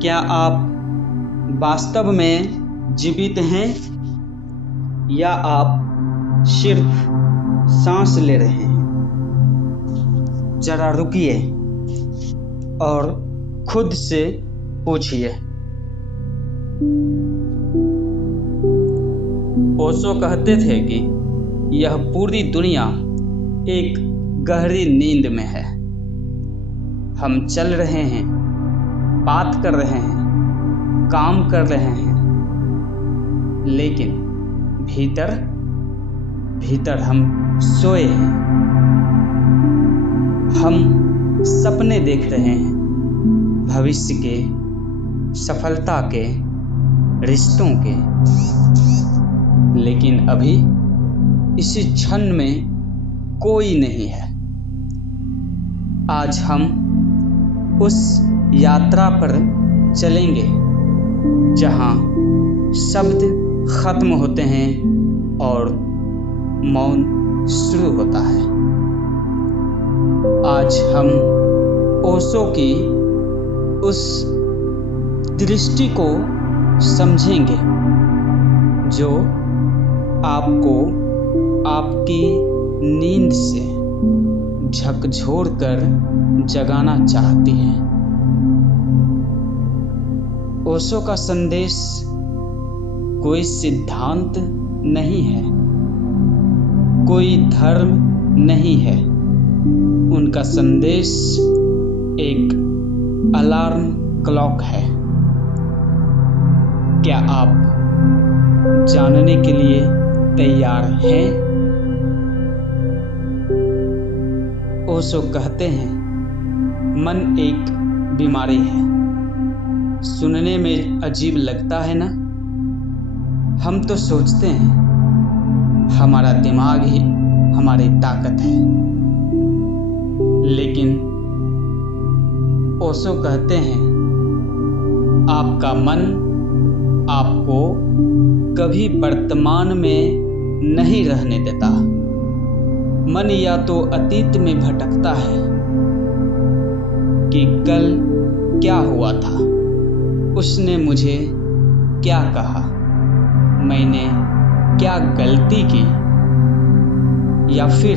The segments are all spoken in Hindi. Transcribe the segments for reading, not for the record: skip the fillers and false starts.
क्या आप वास्तव में जीवित हैं या आप सिर्फ सांस ले रहे हैं? जरा रुकिए और खुद से पूछिए। ओशो कहते थे कि यह पूरी दुनिया एक गहरी नींद में है। हम चल रहे हैं, बात कर रहे हैं, काम कर रहे हैं, लेकिन भीतर भीतर हम सोए हैं। हम सपने देख रहे हैं, भविष्य के, सफलता के, रिश्तों के, लेकिन अभी इसी क्षण में कोई नहीं है। आज हम उस यात्रा पर चलेंगे जहां शब्द खत्म होते हैं और मौन शुरू होता है। आज हम ओशो की उस दृष्टि को समझेंगे जो आपको आपकी नींद से झकझोर कर जगाना चाहती है। ओशो का संदेश कोई सिद्धांत नहीं है, कोई धर्म नहीं है। उनका संदेश एक अलार्म क्लॉक है। क्या आप जानने के लिए तैयार हैं? ओशो कहते हैं, मन एक बीमारी है। सुनने में अजीब लगता है ना? हम तो सोचते हैं हमारा दिमाग ही हमारी ताकत है, लेकिन ओशो कहते हैं आपका मन आपको कभी वर्तमान में नहीं रहने देता। मन या तो अतीत में भटकता है कि कल क्या हुआ था, उसने मुझे क्या कहा, मैंने क्या गलती की, या फिर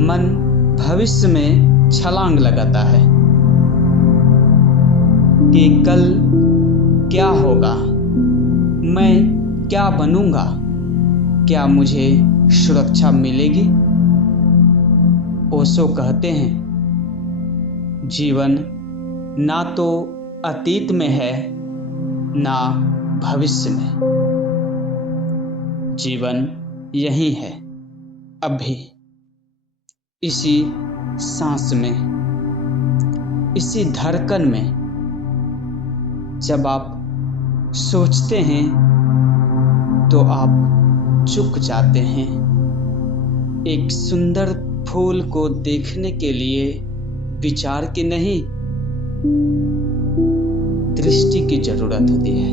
मन भविष्य में छलांग लगाता है कि कल क्या होगा, मैं क्या बनूंगा, क्या मुझे सुरक्षा मिलेगी। ओशो कहते हैं जीवन ना तो अतीत में है ना भविष्य में, जीवन यही है, अभी, इसी सांस में, इसी धड़कन में। जब आप सोचते हैं तो आप झुक जाते हैं। एक सुंदर फूल को देखने के लिए विचार की नहीं, दृष्टि की जरूरत होती है।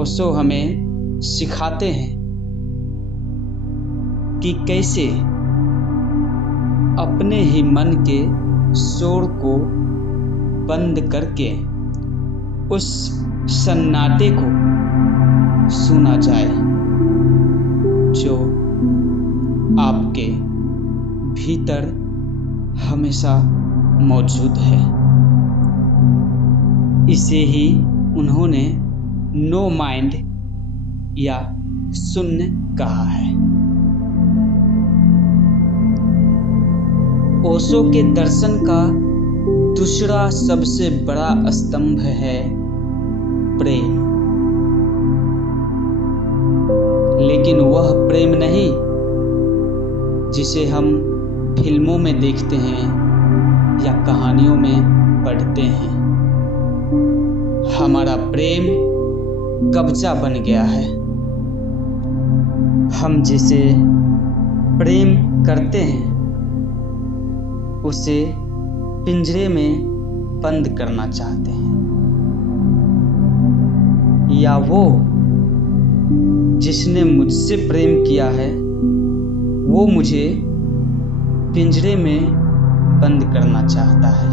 ओशो हमें सिखाते हैं कि कैसे अपने ही मन के शोर को बंद करके उस सन्नाटे को सुना जाए जो आपके भीतर हमेशा मौजूद है। इसे ही उन्होंने नो माइंड या शून्य कहा है। ओशो के दर्शन का दूसरा सबसे बड़ा स्तंभ है प्रेम। लेकिन वह प्रेम नहीं जिसे हम फिल्मों में देखते हैं या कहानियों में पढ़ते हैं। हमारा प्रेम कब्जा बन गया है। हम जिसे प्रेम करते हैं उसे पिंजरे में बंद करना चाहते हैं, या वो जिसने मुझसे प्रेम किया है वो मुझे पिंजरे में बंद करना चाहता है।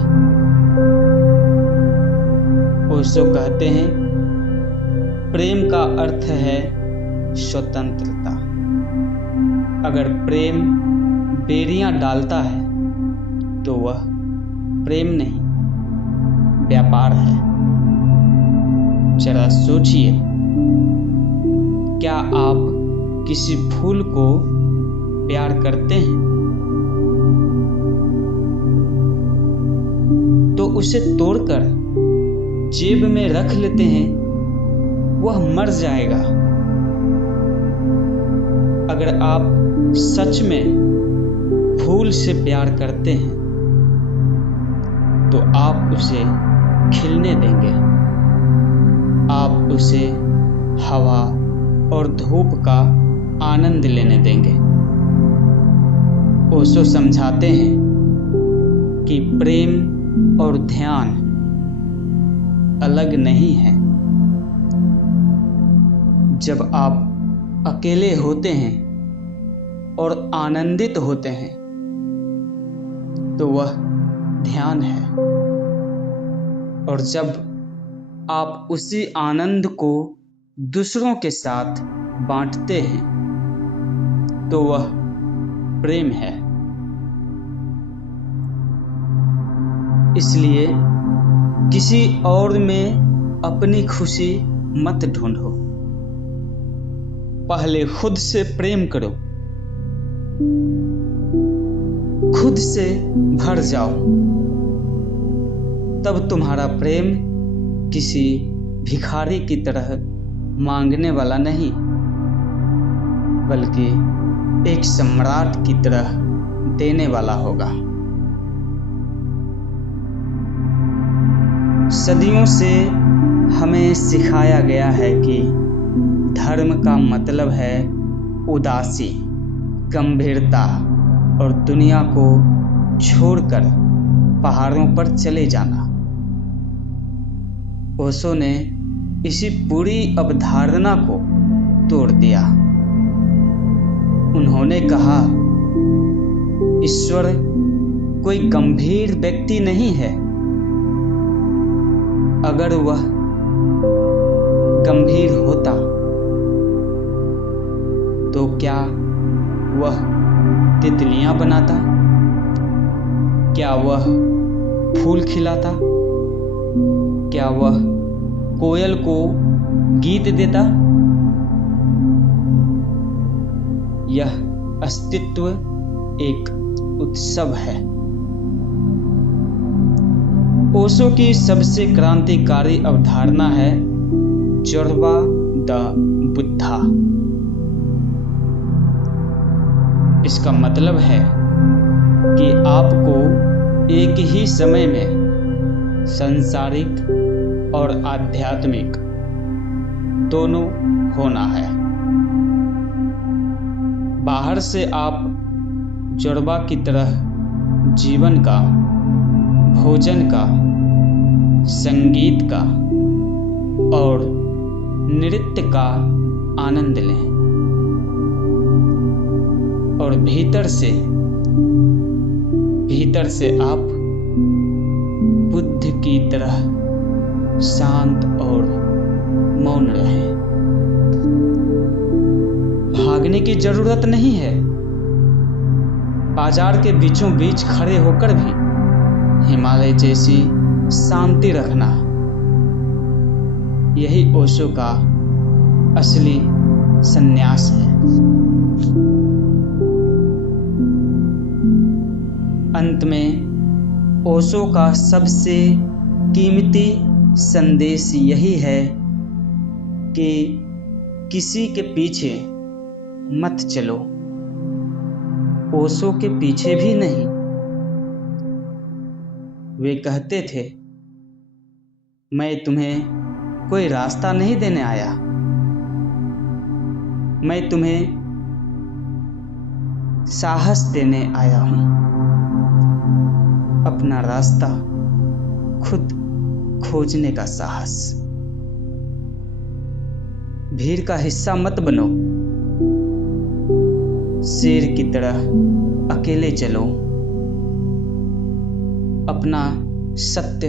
ओशो कहते हैं, प्रेम का अर्थ है स्वतंत्रता। अगर प्रेम बेड़ियां डालता है तो वह प्रेम नहीं, व्यापार है। जरा सोचिए, क्या आप किसी फूल को प्यार करते हैं तो उसे तोड़कर जेब में रख लेते हैं, वह मर जाएगा। अगर आप सच में फूल से प्यार करते हैं तो आप उसे खिलने देंगे, आप उसे हवा और धूप का आनंद लेने देंगे। ओशो समझाते हैं कि प्रेम और ध्यान अलग नहीं है। जब आप अकेले होते हैं और आनंदित होते हैं तो वह ध्यान है, और जब आप उसी आनंद को दूसरों के साथ बांटते हैं तो वह प्रेम है। इसलिए किसी और में अपनी खुशी मत ढूंढो, पहले खुद से प्रेम करो, खुद से भर जाओ। तब तुम्हारा प्रेम किसी भिखारी की तरह मांगने वाला नहीं, बल्कि एक सम्राट की तरह देने वाला होगा। सदियों से हमें सिखाया गया है कि धर्म का मतलब है उदासी, गंभीरता और दुनिया को छोड़कर पहाड़ों पर चले जाना। ओशो ने इसी पूरी अवधारणा को तोड़ दिया। उन्होंने कहा, ईश्वर कोई गंभीर व्यक्ति नहीं है। अगर वह गंभीर होता तो क्या वह तितलियां बनाता? क्या वह फूल खिलाता? क्या वह कोयल को गीत देता? यह अस्तित्व एक उत्सव है। ओशो की सबसे क्रांतिकारी अवधारणा है जोरबा द बुद्धा। इसका मतलब है कि आपको एक ही समय में सांसारिक और आध्यात्मिक दोनों होना है। बाहर से आप जोरबा की तरह जीवन का, भोजन का, संगीत का और नृत्य का आनंद लें, और भीतर से आप बुद्ध की तरह शांत और मौन रहें। भागने की जरूरत नहीं है। बाजार के बीचों बीच खड़े होकर भी हिमालय जैसी शांति रखना, यही ओशो का असली संन्यास है। अंत में ओशो का सबसे कीमती संदेश यही है कि किसी के पीछे मत चलो, ओशो के पीछे भी नहीं। वे कहते थे, मैं तुम्हें कोई रास्ता नहीं देने आया, मैं तुम्हें साहस देने आया हूं। अपना रास्ता खुद खोजने का साहस। भीड़ का हिस्सा मत बनो, शेर की तरह अकेले चलो। अपना सत्य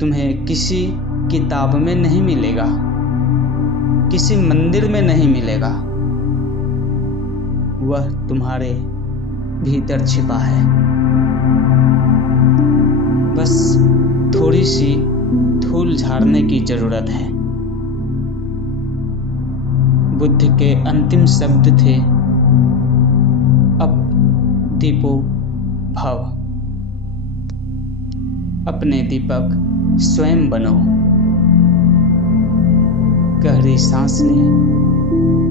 तुम्हें किसी किताब में नहीं मिलेगा, किसी मंदिर में नहीं मिलेगा। वह तुम्हारे भीतर छिपा है। बस थोड़ी सी धूल झाड़ने की जरूरत है। बुद्ध के अंतिम शब्द थे, अप दीपो भव। अपने दीपक स्वयं बनो। गहरी सांस लें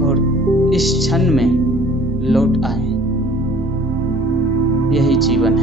और इस क्षण में लौट आए। यही जीवन है।